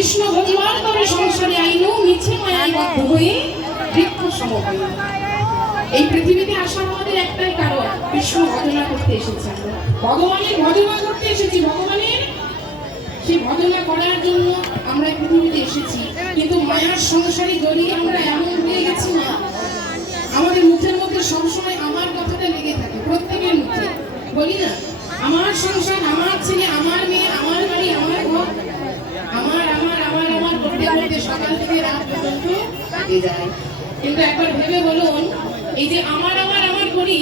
কৃষ্ণ ভগবান তবে সংসারে আইনু মিছে মায়ায় বদ্ধ হয়ে বৃক্ষ সম হয়ে। এই পৃথিবীতে আসার আমাদের একটাই কারণ, কৃষ্ণ ভজনা করতে এসেছি আমরা, ভগবানের ভজনা করতে এসেছি, ভগবানের সেই ভজনা করার জন্য আমরা পৃথিবীতে এসেছি। কিন্তু মায়ার সংসারে জড়িয়ে আমরা এমন হয়ে গেছি না, আমাদের মুখের মধ্যে সবসময় আমার কথাটা লেগে থাকে, প্রত্যেকের মুখে বলি না, আমার সংসার, আমার ছেলে, আমার মেয়ে, আমার বাড়ি, আমার ঘর, আমার আমার আমার আমার করতে করতে সকাল থেকে রাত পর্যন্ত কেটে যায়। কিন্তু একবার ভেবে বলুন, এই যে আমার আমার আমার করি,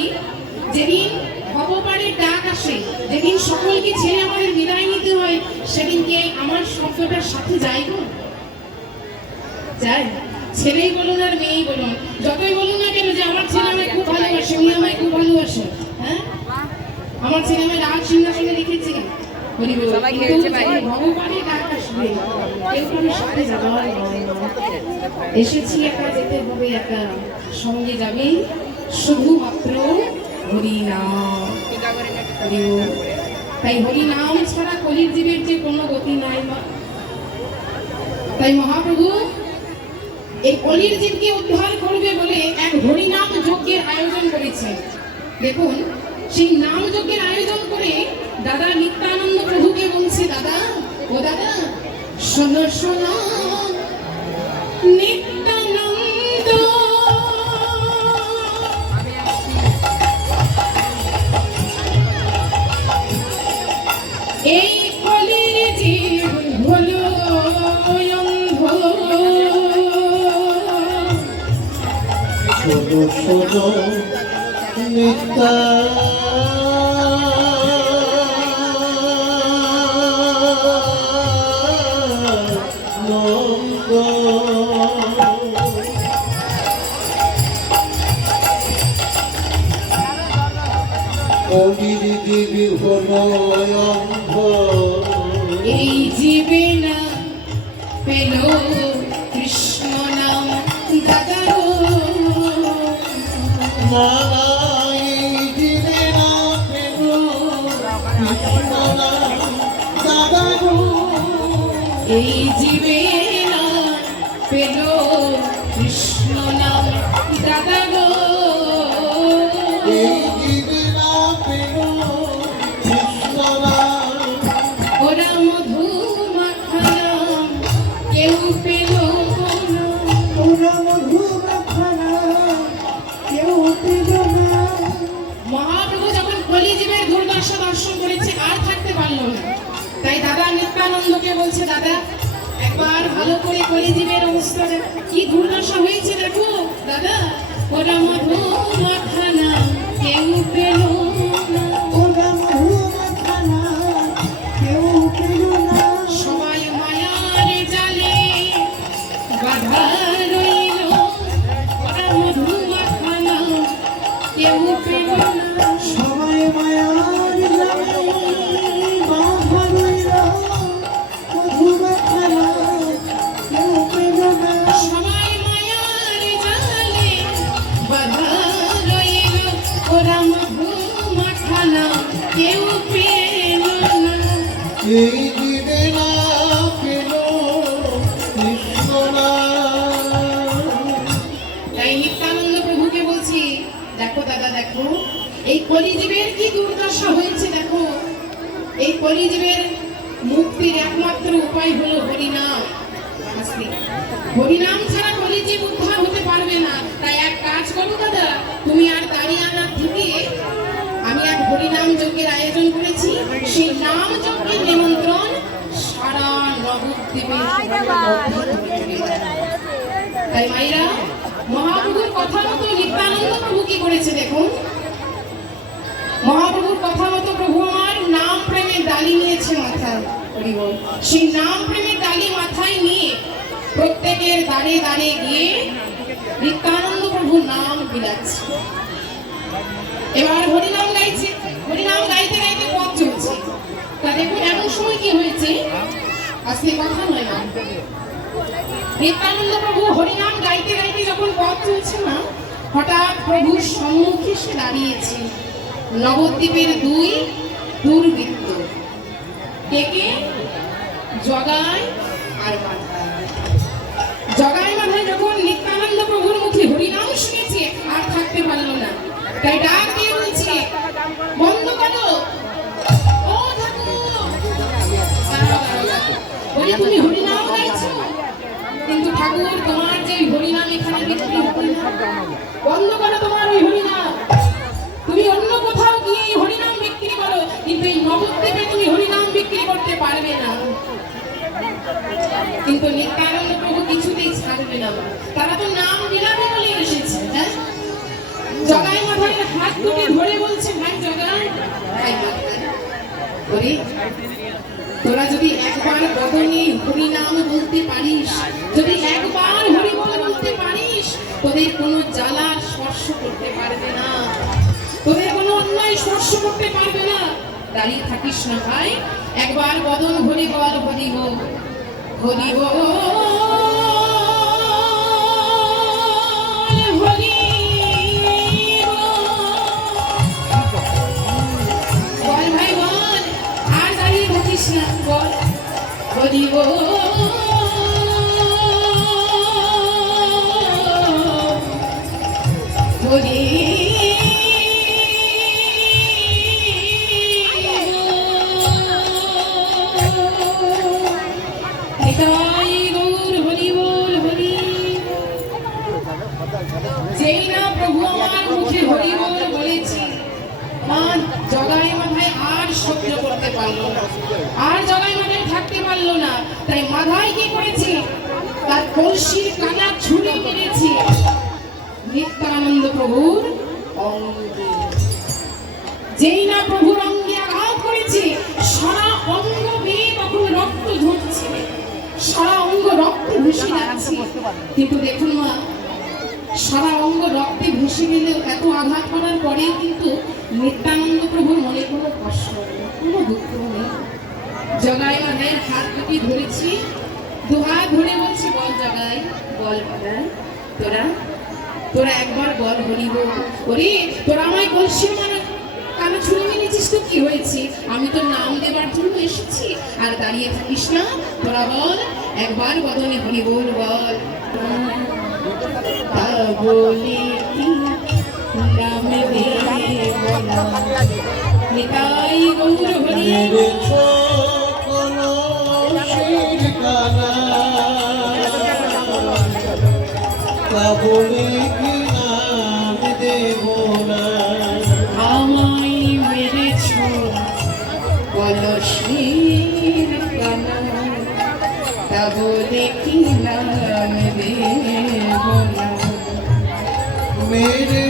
যেদিন ভগবানের ডাক আসে, যেদিন সকলকে ছেড়ে আমাদের বিদায় নিতে হয়, সেদিনকে আমার শব্দটার সাথে যায় গো, যায়? ছেলেই বলুন আর মেয়েই বলুন, যতই বলুন না কেন যে আমার ছেলে আমায় খুব ভালোবাসে, উনি আমায় খুব ভালোবাসে, হ্যাঁ, আমার ছেলে আমায় রাগ সিংহাসনে রেখেছে, ভগবানের ডাক আসবে, কেউ কোনো সাথে যাওয়ার নয়। এসেছি একা, যেতে হবে একা, সঙ্গে যাবে শুধুমাত্র হরিনাম। তাই হরিনাম ছাড়া কলির জীবের যে কোনো গতি নাই মা। তাই মহাপ্রভু এই কলির জীবকে উদ্ধার করবে বলে এক হরিনাম যজ্ঞের আয়োজন করেছে। দেখুন, সেই নাম যজ্ঞের আয়োজন করে দাদা নিত্যানন্দ প্রভুকে বলছে, দাদা, ও দাদা, শোনো শোনো নিত্যানন্দ, এই কলির জীব হলো অন্ধ, শোনো শোনো নিত্যানন্দ, কলির জীবী হলো অন্ধ, এই জীবে না পেল কৃষ্ণ নাম দাদা, নারাই জীবে না পেল কৃষ্ণ নাম দাদা গো, এই জীবে না পেল কৃষ্ণ নাম দাদা গো, এই জীবে না পেল কৃষ্ণ নাম, ওরা মধু মাখা নাম কেউ পেল না, ওরা মধু মাখা নাম কেউ পেল না। মহাপ্রভু যখন কলিজীবের দুর্দশা দর্শন করেছে আর থাকতে পারল না, তাই দাদা নিত্যানন্দকে বলছে, দাদা একবার ভালো করে কলিজীবের অবস্থা কি দুর্দশা হয়েছে দেখো দাদা, ওরা মধু মাখা নাম কেউ পেল না, ওরা মধু মাখা নাম কেউ পেল না। সবাই মায়ার জালে বাধা রইল, ওরা মধু মাখা নাম কেউ পেল না, সবাই মায়ার জালে বাঁধা রইল, মধু মাখা নাম কেউ পেল না। সবাই মায়ার জালে বাধা রইল, ওরা মধু মাখা নাম কেউ পেল না। এই জীবে না পেল কৃষ্ণ নাম। তাই নিত্যানন্দ প্রভুকে বলছি, দেখো দাদা, দেখো এই কলিজীবের কি দুর্দশা হয়েছে, দেখো এই কলিজীবের মুক্তির একমাত্র উপায় হলো হরিনাম। হরিনাম ছাড়া কলিজীব উদ্ধার হতে পারবে না। তাই এক কাজ করো দাদা, তুমি আর দাঁড়িয়ে আনার থেকে আমি এক হরিনাম যজ্ঞের আয়োজন করেছি, সেই নাম যজ্ঞের নিমন্ত্রণ সারা নবদ্বীপে। তাই মায়েরা, মহাপ্রভুর কথা মতো নিত্যানন্দ প্রভু কি করেছে দেখুন, মহাপ্রভুর কথা মতো প্রভু আমার নাম প্রেমের ডালি নিয়েছে মাথায়, সেই নাম প্রেমের ডালি মাথায় নিয়ে প্রত্যেকের দাঁড়ে দাঁড়ে গিয়ে নিত্যানন্দ প্রভু নাম বিলাচ্ছে। এবার হরিনাম গাইছে, হরিনাম গাইতে গাইতে পথ চলছে। তা দেখুন এমন সময় কি হয়েছে, আজকে কথা নয় না, নিত্যানন্দ প্রভু হরিনাম গাইতে গাইতে যখন পথ চলছে না, হঠাৎ প্রভুর সম্মুখে সে দাঁড়িয়েছে নবদ্বীপের দুই দুর্বৃত্ত, কে কে? জগাই আর যে তুমি হরিনাম গাইছো, কিন্তু ঠাকুর তোমার যে হরিনাম এখানে বিক্রি হবে না। বন্ধ করো তোমার ওই হরিনাম। তুমি অন্য কোথাও গিয়ে এই হরিনাম বিক্রি করো, কিন্তু এই নবদ্বীপে তুমি হরিনাম বিক্রি করতে পারবে না। কিন্তু নিত্যানন্দ প্রভু কিছুতেই ছাড়বে না। তারা তো নাম বিলাবে বলে এসেছে। হ্যাঁ, জগাই মাথায় হাত দুটি ধরে বলছে, ভাই জগাই, ভাই মাথায় ওরে, তোরা যদি একবার বদনে হরি নাম বলতে পারিস, যদি একবার হরি বল বলতে পারিস, তোদের কোনো জ্বালা স্পর্শ করতে পারবে না, তোদের কোনো অন্যায় স্পর্শ করতে পারবে না। দাঁড়িয়ে থাকিস না ভাই, একবার বদন হরি বল, হরি বল, হরি বল, হরি বল ভাই বল, আর দাঁড়িয়ে থাকিস না, বল হরি বল, হরি নিতাই গৌর হরি বল, হরি। যেই না প্রভু আমার মুখে হরি বল বলেছি, মা জগাই মাথায় আর সহ্য করতে পারলো না, আর জগাই মাথায় থাকতে পারলো না। তাই মাথায় কি করেছে, তার কলসির কানা ছুরি মেরেছে নিত্যানন্দ প্রভুর অঙ্গে। যেই না প্রভুর অঙ্গে আঘাত করেছে, সারা অঙ্গ বেয়ে তখন রক্ত ঝরছে, সারা অঙ্গ রক্তে ভেসে যাচ্ছে। কিন্তু দেখুন মা, সারা অঙ্গ রক্তে ভেসে গেলেও, এত আঘাত করার পরেও কিন্তু নিত্যানন্দ প্রভুর মনে কোনো কষ্ট নেই, কোনো দুঃখ নেই। জগাই মাথায় হাত দুটি ধরেছি, দুহাত ধরে বলছি, বল জগাই, বল বাদাই, তোরা তোরা একবার বল হরি বল। ওরে, তোরা আমায় কলসির মানে কানে ছুঁড়ে মেরেছিস তো কি হয়েছে? আমি তো নাম দেবার জন্য এসেছি। আর দাঁড়িয়ে থাকিস না, তোরা বল একবার বদনে হরি বল, বল। তা বলে কি নাম দেব না, নিতাই গৌর হরি মেরে কলসির কানা, তা বলে কি নাম দেব না। আমায় মেরেছ কলসির কানা, তা বলে কি নাম দেব না। মেরে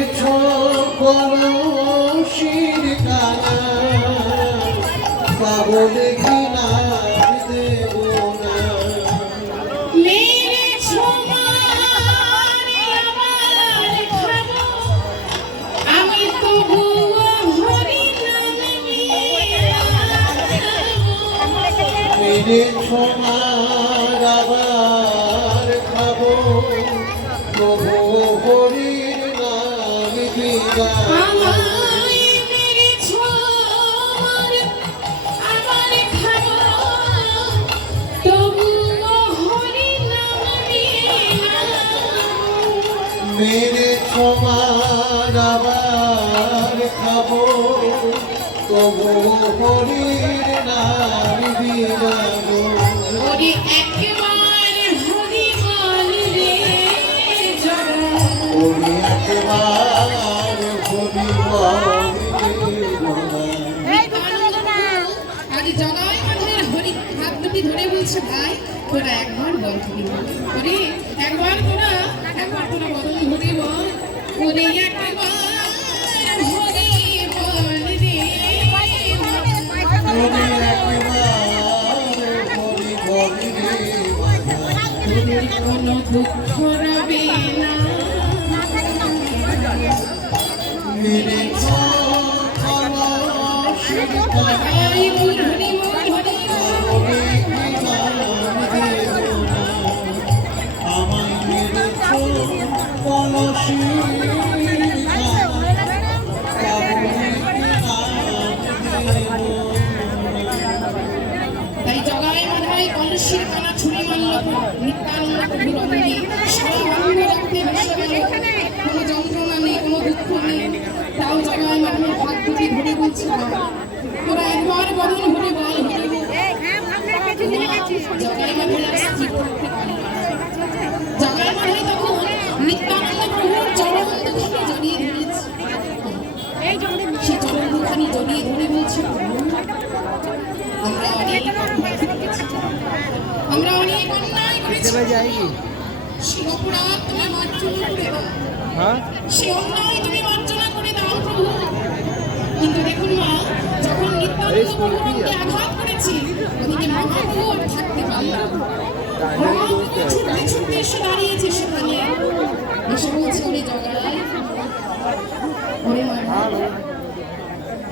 কলসির কানা, তা বলে কি নাম দেব না। মেরেছ মারে আমার খাবো, আমি তবুও হরি নাম মেরে ছোমার আবার খাবো, তবুও হরির নাম বিগাবো। আমায় মেরেছ মারে আমার খাবো, তবুও হরি নাম মেরে ছোমার আবার খাবো, তবুও হরির নাম বিগাবো। ওরে একবার হরি বল রে জগাই, ওরে একবার হরি বল রে জগাই। আজ জগাই মাথায় হরি হাত দুটি ধরে বলছে, ভাই তোরা একবার বল হরি বল। ওরে একবার তোরা বদন হরি বল, ওরে একবার হরি বল রে। ওরে একবার হরি বল রে জগাই। তোদের কোনো দুঃখ রবে না, মেরে কলসির কানা, জগাই বল হরি বল, হরি বল। ওরে কি নাম দেব না। আমায় মেরে কলসির কানা, তা বলে কি নাম দেব না। তাই জগাই মাথায় কলসির কানা ছুরি মারল নিত্যানন্দ প্রভুর অঙ্গে, সারা অঙ্গ রক্তে ভেসে গেল, কোনো যন্ত্রণা নেই, কোনো দুঃখ নেই। তাও জগাই মাথায় হাত দুটি ধরে বলছে, তোরা একবার বদন হরি বল, হরি বল। জগাই মাথায় আর স্থির করতে পারল না। জগাই মাথায় তখন নিত্যানন্দ প্রভুর চরণ দুখানি জড়িয়ে ধরেছে। সে চরণ দুখানি জড়িয়ে ধরে বলছে, আমরা অনেক অন্যায় করেছি, আমরা অনেক অন্যায় করেছি, সে অপরাধ তুমি মার্জনা করে দাও, সে অন্যায় তুমি মার্জনা করে দাও প্রভু। কিন্তু দেখুন মা, যখন নিত্যানন্দ প্রভুকে আঘাত করেছি, ওদিকে মহাপ্রভু আর থাকতে পারল না। মহাপ্রভু ছুটতে ছুটতে এসে দাঁড়িয়েছে সেখানে, এসে বলছে, ওরে জগাই, ওরে মা,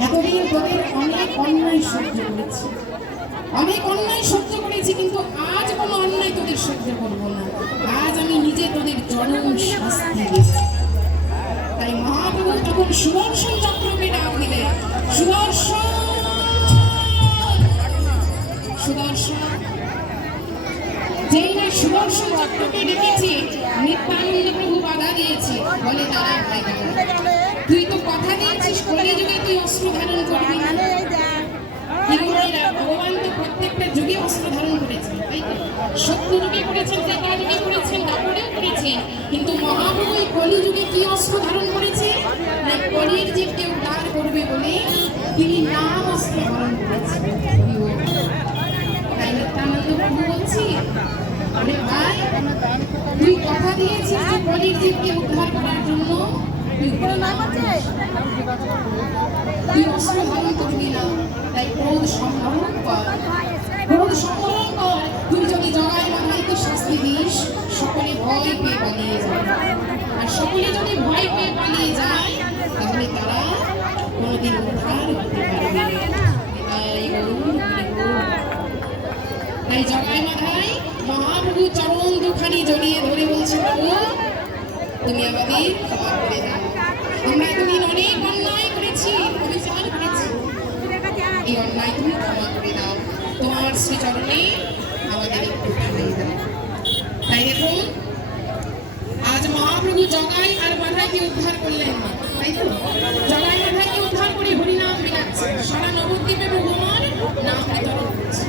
এতদিন তোদের অনেক অন্যায় সহ্য করেছি, অনেক অন্যায় সহ্য করেছি, কিন্তু আজ কোনো অন্যায় তোদের সহ্য করবো না। আজ আমি নিজে তোদের চরম শাস্তি দেব। তাই মহাপ্রভু তখন সুদর্শন চক্রকে ডাক দিলে, সুদর্শন, সুদর্শন। যেই না সুদর্শন চক্রকে ডেকেছি, নিত্যানন্দ প্রভু বাধা দিয়েছে, বলে দাঁড়া ভাই, তুই তো কথা দিয়েছিস কলিযুগে তুই অস্ত্র ধারণ করবি না। ভগবান তো প্রত্যেকটা যুগে অস্ত্র ধারণ করেছেন, তাই তো? সত্য যুগে করেছেন, ত্রেতা যুগে করেছেন, দ্বাপরেও করেছেন, কিন্তু মহাপ্রভু এই কলিযুগে কি অস্ত্র ধারণ করেছে? না, কলির জীবকে উদ্ধার করবে বলে তিনি নাম অস্ত্র ধারণ করেছেন। তাই নিত্যানন্দ প্রভু বলছি, আরে ভাই, তুই কথা দিয়েছিস যে কলির জীবকে উদ্ধার করার জন্য তুই অস্ত্র ধারণ করবি না। তাই ক্রোধ সম্বরণ কর, ক্রোধ সম্বরণ কর। তুই যদি জগাই মাথাইকে শাস্তি দিস, সকলে ভয় পেয়ে পালিয়ে যায়, আর সকলে যদি ভয় পেয়ে পালিয়ে যায়, তাহলে তারা কোনোদিন উদ্ধার হতে পারবে না। তাই জগাই মাথায় মহাপ্রভু চরণ দুখানি জড়িয়ে ধরে বলছে, প্রভু তুমি আমাদের ক্ষমা করে দাও, আমরা এতদিন অনেক অন্যায় করেছি, অবিচার করেছি, এই অন্যায় তুমি ক্ষমা করে দাও, তোমার শ্রীচরণে আমাদের একটু ঠাঁই দাও। তাই দেখুন, আজ মহাপ্রভু জগাই আর মাথায়কে উদ্ধার করলেন না, তাই তো? জগাই মাথায়কে উদ্ধার করে হরিনাম বিলাচ্ছে, সারা নবদ্বীপে ভগবান নাম বিতরণ করছে।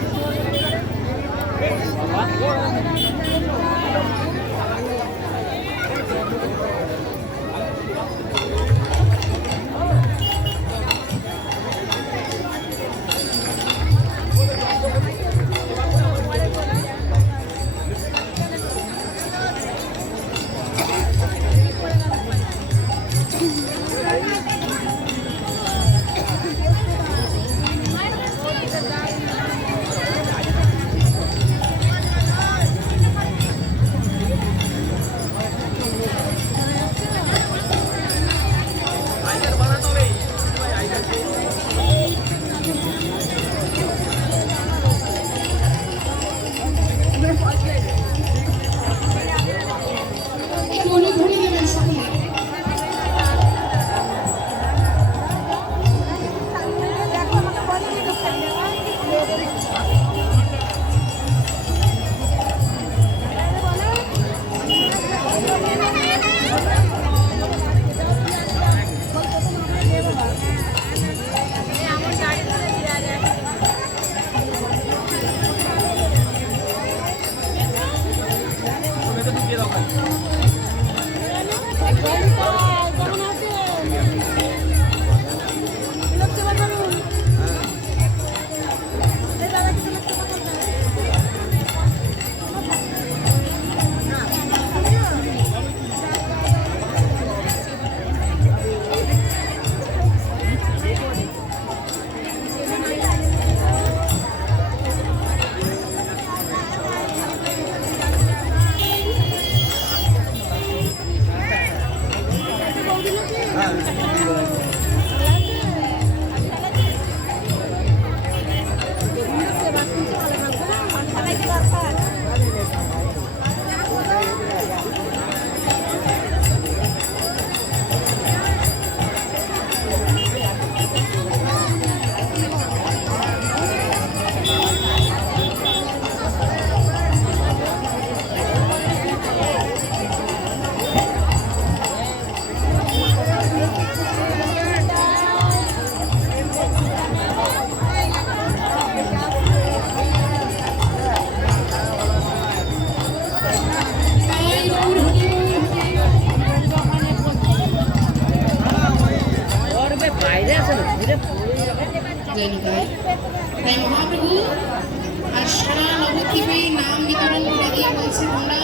বলছে তোমরা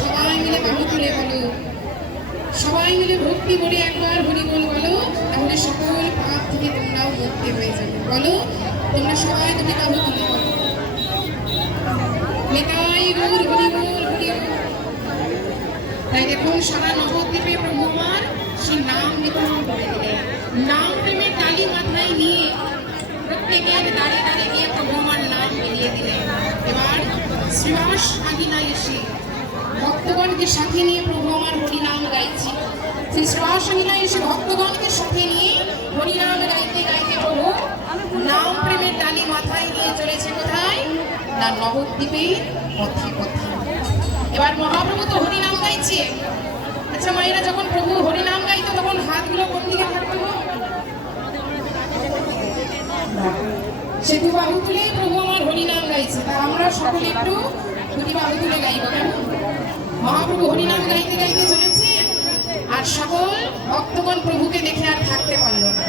সবাই মিলে বাহু তুলে বলো, সবাই মিলে ভক্তি বলে একবার হরি বল বলো, তাহলে সকল পাপ থেকে তোমরাও মুক্তি হয়ে যাবে। বলো তোমরা সবাই তুমি বাহু তুলে বলো, নিতাই গৌর হরি বল হরি বল। তাই দেখুন সারা নবদ্বীপে প্রভু আমার সেই নাম বিতরণ করে দিলেন। নাম প্রেমের ডালি মাথায় নিয়ে প্রত্যেকের দাঁড়িয়ে দাঁড়িয়ে গিয়ে প্রভু আমার নাম মিলিয়ে দিলেন। এবার শ্রীবাস আগিনা এসে ভক্তগণকে সাথে নিয়ে প্রভু আমার হরিনাম গাইছি। সেই শ্রীবাস আগিনা এসে ভক্তগণকে সাথে নিয়ে হরিনাম গাইতে গাইতে প্রভু নাম প্রেমের ডালি মাথায় নিয়ে চলেছে কোথায় না নবদ্বীপে পথে পথে। এবার মহাপ্রভু তো হরিনাম গাইছে। আচ্ছা মায়েরা, যখন প্রভু হরিনাম গাইতো তখন হাতগুলো কোন দিকে থাকতো? সেতু বাহু তুলে প্রভু আমার হরিনাম গাইছে। তা আমরা সকলে একটু দুটি বাহু তুলে গাইব কেমন? মহাপ্রভু হরিনাম গাইতে গাইতে চলেছে আর সকল ভক্তগণ প্রভুকে দেখে আর থাকতে পারলো না।